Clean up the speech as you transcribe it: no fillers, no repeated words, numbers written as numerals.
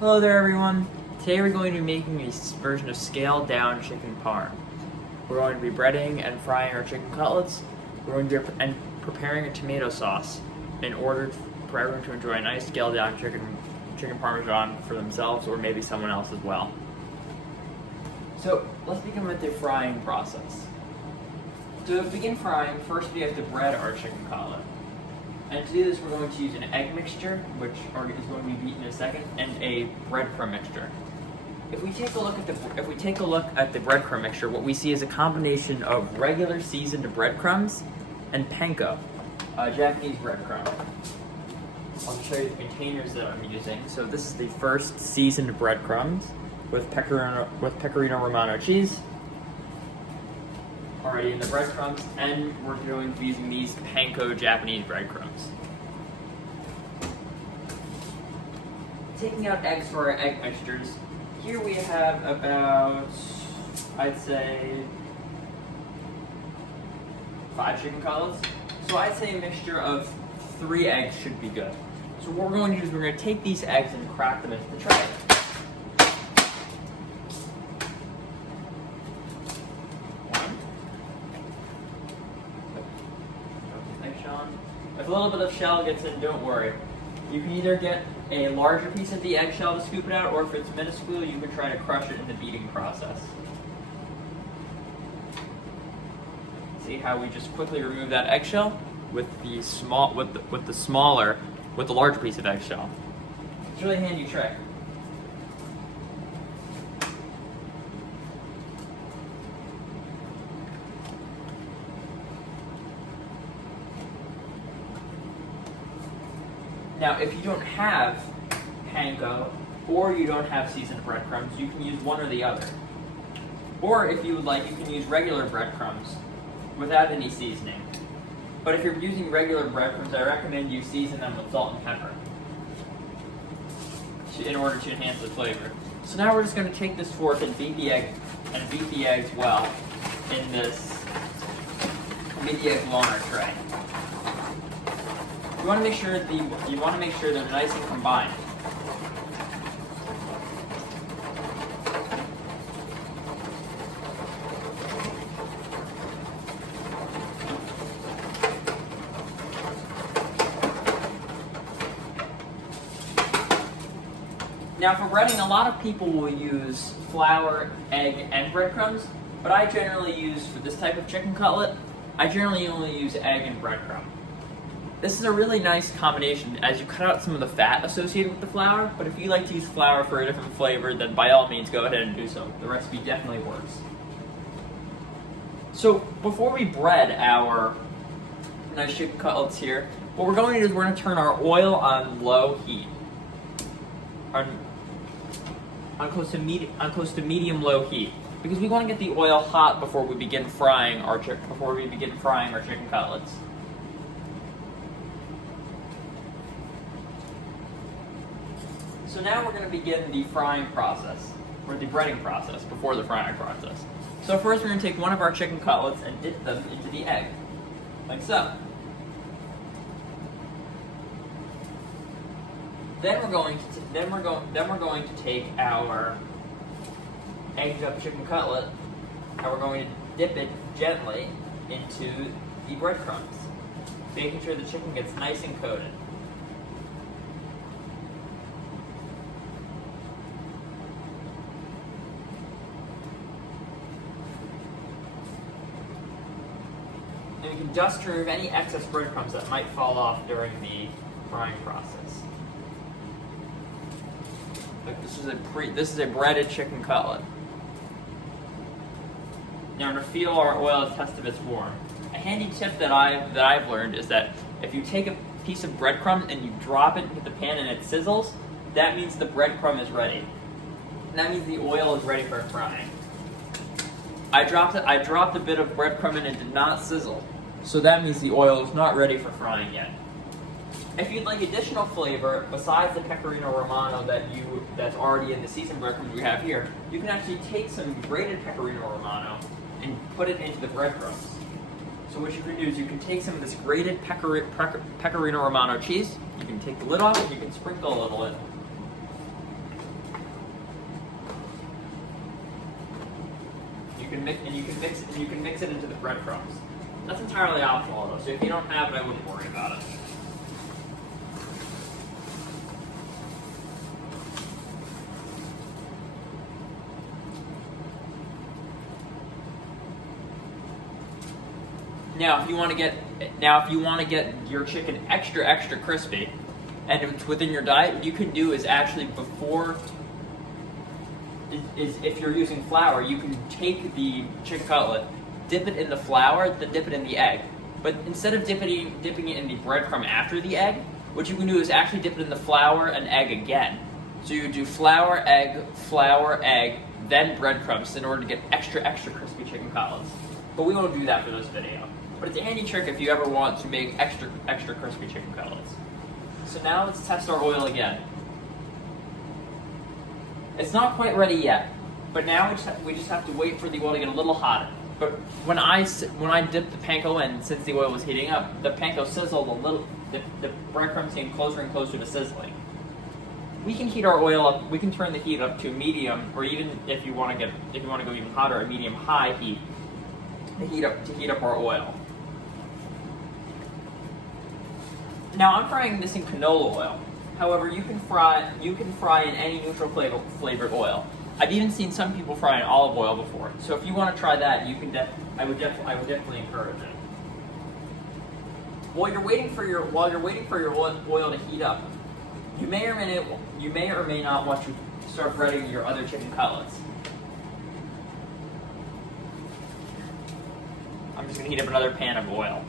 Hello there everyone. Today we're going to be making a version of scaled down chicken parm. We're going to be breading and frying our chicken cutlets. We're going to be preparing a tomato sauce in order for everyone to enjoy a nice scaled down chicken parmesan for themselves or maybe someone else as well. So let's begin with the frying process. To begin frying, first we have to bread our chicken cutlet. And to do this, we're going to use an egg mixture, which is going to be beaten in a second, and a breadcrumb mixture. If we take a look at the breadcrumb mixture, what we see is a combination of regular seasoned breadcrumbs and panko, Japanese breadcrumb. I'll show you the containers that I'm using. So this is the first seasoned breadcrumbs with pecorino romano cheese already in the breadcrumbs, and we're going to be using these panko Japanese breadcrumbs. Taking out eggs for our egg mixtures, here we have about, I'd say, 5 chicken cutlets. So I'd say a mixture of 3 eggs should be good. So what we're going to do is we're going to take these eggs and crack them into the tray. If a little bit of shell gets in, don't worry. You can either get a larger piece of the eggshell to scoop it out, or if it's minuscule, you can try to crush it in the beating process. See how we just quickly remove that eggshell with the larger piece of eggshell. It's a really handy trick. Now, if you don't have panko or you don't have seasoned breadcrumbs, you can use one or the other. Or if you would like, you can use regular breadcrumbs without any seasoning. But if you're using regular breadcrumbs, I recommend you season them with salt and pepper in order to enhance the flavor. So now we're just going to take this fork and beat the eggs well in this. Beat the eggs well on our tray. You want to make sure they're nice and combined. Now for breading, a lot of people will use flour, egg, and breadcrumbs, but I generally use, for this type of chicken cutlet, I generally only use egg and breadcrumb. This is a really nice combination as you cut out some of the fat associated with the flour, but if you like to use flour for a different flavor, then by all means go ahead and do so. The recipe definitely works. So before we bread our nice chicken cutlets here, what we're going to do is we're going to turn our oil on low heat. On close to medium-low heat, because we want to get the oil hot before we begin frying our chicken cutlets. So now we're going to begin the frying process, or the breading process, before the frying process. So first we're going to take one of our chicken cutlets and dip them into the egg, like so. Then we're going to take our egged up chicken cutlet and we're going to dip it gently into the breadcrumbs, making sure the chicken gets nice and coated. And we can dust remove any excess breadcrumbs that might fall off during the frying process. Look, this is a breaded chicken cutlet. Now to feel our oil, test if it's warm. A handy tip that I've learned is that if you take a piece of breadcrumb and you drop it into the pan and it sizzles, that means the breadcrumb is ready. And that means the oil is ready for frying. I dropped a bit of breadcrumb and it did not sizzle, so that means the oil is not ready for frying yet. If you'd like additional flavor besides the pecorino romano that's already in the seasoned breadcrumbs we have here, you can actually take some grated pecorino romano and put it into the breadcrumbs. So what you can do is you can take some of this grated pecorino romano cheese, you can take the lid off and you can sprinkle a little in. you can mix it into the breadcrumbs. That's entirely optional though, so if you don't have it, I wouldn't worry about it. Now, if you want to get your chicken extra crispy, and it's within your diet, what you can do is actually if you're using flour, you can take the chicken cutlet, dip it in the flour, then dip it in the egg. But instead of dipping it in the breadcrumb after the egg, what you can do is actually dip it in the flour and egg again. So you do flour, egg, then breadcrumbs in order to get extra crispy chicken cutlets. But we won't do that for this video. But it's a handy trick if you ever want to make extra crispy chicken cutlets. So now let's test our oil again. It's not quite ready yet, but now we just have to wait for the oil to get a little hotter. But when I dipped the panko in, since the oil was heating up, the panko sizzled a little. The breadcrumbs came closer and closer to sizzling. We can heat our oil up. We can turn the heat up to medium, or even if you want to go even hotter, a medium-high heat to heat up our oil. Now I'm frying this in canola oil. However, you can fry in any neutral flavored oil. I've even seen some people fry in olive oil before. So if you want to try that, I would definitely encourage it. While you're waiting for your oil to heat up, you may or may not want to start breading your other chicken cutlets. I'm just going to heat up another pan of oil.